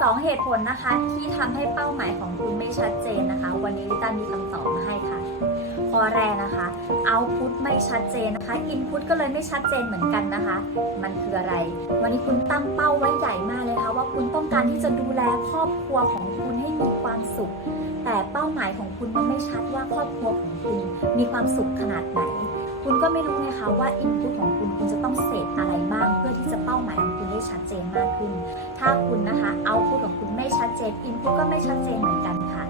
สองเหตุผลนะคะที่ทำให้เป้าหมายของคุณไม่ชัดเจนนะคะ วันนี้ลิต้ามีคำตอบมาให้ค่ะข้อแรกนะคะเอาพุทไม่ชัดเจนนะคะอินพุตก็เลยไม่ชัดเจนเหมือนกันนะคะ มันคืออะไร วันนี้คุณตั้งเป้าไว้ใหญ่มากเลยค่ะว่าคุณต้องการที่จะดูแลครอบครัวของคุณให้มีความสุข แต่เป้าหมายของคุณมันไม่ชัดว่าครอบครัวของคุณมีความสุขขนาดไหน คุณก็ไม่รู้ไงคะว่าอินพุตของคุณคุณจะต้องเสพอะไรบ้าง ชัดเจนมากขึ้น ถ้าคุณนะคะเอาพูดของคุณไม่ชัดเจนอินพุตก็ไม่ชัดเจนเหมือนกันค่ะ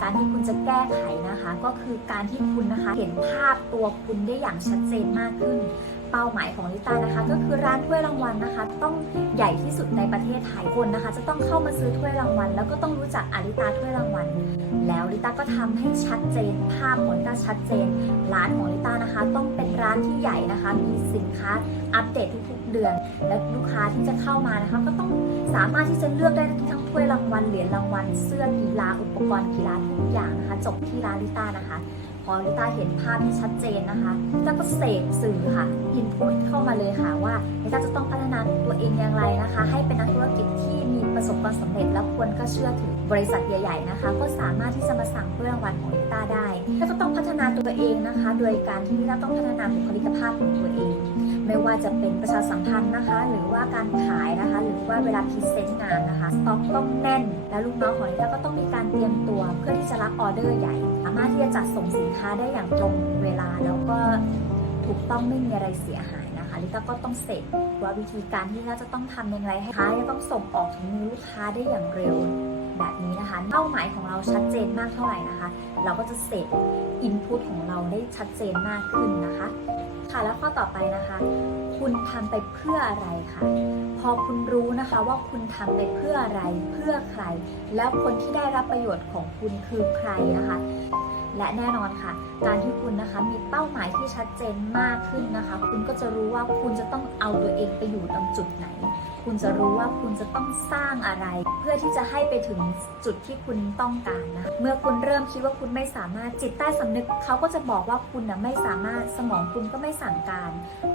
การที่คุณจะแก้ไขนะคะ ก็คือการที่คุณนะคะเห็นภาพตัวคุณได้อย่างชัดเจนมากขึ้น เป้าหมายของลิต้านะคะ ก็คือร้านถ้วยรางวัลนะคะ ต้องใหญ่ที่สุดในประเทศไทยคนนะคะ จะต้องเข้ามาซื้อถ้วยรางวัล แล้วก็ต้องรู้จักอาริตาถ้วยรางวัล แล้วลิต้าก็ทำให้ชัดเจน ภาพของลิต้าชัดเจน ร้านของลิต้านะคะ ต้องเป็นร้านที่ใหญ่นะคะ มีสินค้าอัปเดตทุกๆเดือน และลูกค้าที่จะเข้ามานะคะ ก็ต้องสามารถที่จะเลือกได้ทั้งถ้วยรางวัลเหรียญรางวัล เสื้อกีฬาอุปกรณ์กีฬาทุกอย่างนะคะ จบที่ร้านลิต้านะคะ พอลิต้าเห็นภาพที่ชัดเจนนะคะลิต้าก็เสกสื่อค่ะอินพุตเข้ามาเลยค่ะว่าลิต้าจะต้องพัฒนาตัวเองอย่างไรนะคะ ให้เป็นนักธุรกิจที่มีประสบความสำเร็จแล้วคนก็เชื่อถือบริษัทใหญ่ ๆนะคะ ก็สามารถที่จะมาสั่งเรื่องวันของลิต้าได้ลิต้าก็ต้องพัฒนาตัวเองนะคะ โดยการที่ลิต้าต้องพัฒนาบุคลิกภาพของตัวเอง ไม่ว่าจะเป็นประชาสัมพันธ์นะคะ หรือว่าการขายนะคะ หรือว่าเวลาพรีเซนต์งานนะคะสต็อกต้องแน่น และลูกน้องของลิต้าก็ต้องมีการเตรียมตัว เพื่อที่จะรับออเดอร์ใหญ่ สามารถที่จะจัดส่งสินค้าได้อย่างตรงเวลาแล้วก็ถูกต้องไม่มีอะไรเสียหายนะคะลิต้าก็ต้องเสร็จว่าวิธีการที่ลิต้าจะต้องทำอย่างไรให้ค้าจะต้องส่งออกถึงมือลูกค้าได้อย่างเร็ว แบบนี้นะคะเป้าหมายของเราชัดเจนมากเท่าไหร่นะคะ เราก็จะเสร็จอินพุตของเราได้ชัดเจนมากขึ้นนะคะ ค่ะแล้วข้อต่อไปนะคะ คุณทำไปเพื่ออะไรคะพอคุณรู้นะคะว่าคุณทำไปเพื่ออะไรเพื่อใคร แล้วคนที่ได้รับประโยชน์ของคุณคือใครนะคะและแน่นอนค่ะ การที่คุณนะคะมีเป้าหมายที่ชัดเจนมากขึ้นนะคะ คุณก็จะรู้ว่าคุณจะต้องเอาตัวเองไปอยู่ตรงจุดไหน คุณจะรู้ว่าคุณจะต้องสร้างอะไร เพื่อที่จะให้ไปถึงจุดที่คุณต้องการนะ เมื่อคุณเริ่มคิดว่าคุณไม่สามารถจิตใต้สำนึกเขาก็จะบอกว่าคุณนะไม่สามารถสมองคุณก็ไม่สั่งการ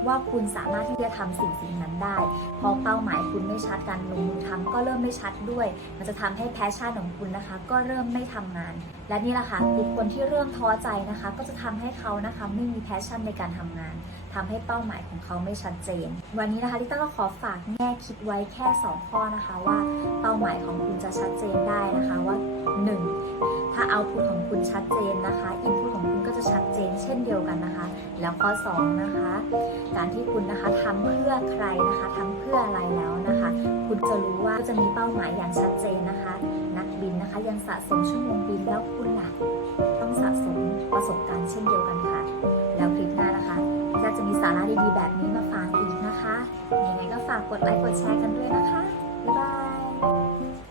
ว่าคุณสามารถที่จะทำสิ่งสิ่งนั้นได้ พอเป้าหมายคุณไม่ชัดการลงมือทำก็เริ่มไม่ชัดด้วย มันจะทำให้แพชชั่นของคุณนะคะ ก็เริ่มไม่ทำงาน และนี่แหละค่ะคือคนที่เริ่มท้อใจนะคะ ก็จะทำให้เขานะคะไม่มีแพชชั่นในการทำงาน ทำให้เป้าหมายของเขาไม่ชัดเจน วันนี้นะคะลิต้าก็ขอฝากแง่คิดไว้แค่ 2 ข้อนะคะว่าเป้าหมายของคุณจะชัดเจนได้นะคะว่า 1. ถ้าเอาพุทของคุณชัดเจนนะคะอินพุตของคุณก็จะชัดเจนเช่นเดียวกันนะคะ แล้วข้อ 2 นะคะ การที่คุณนะคะทำเพื่อใครนะคะทำเพื่ออะไรแล้วนะคะ คุณจะรู้ว่าจะมีเป้าหมายอย่างชัดเจนนะคะ นักบินนะคะยังสะสมชั่วโมงบินแล้วคุณล่ะต้องสะสมประสบการณ์เช่นเดียวกันค่ะ สาระดีๆ แบบนี้มาฝากอีกนะคะยังไงก็ฝากกดไลค์กดแชร์กันด้วยนะคะ บ๊ายบาย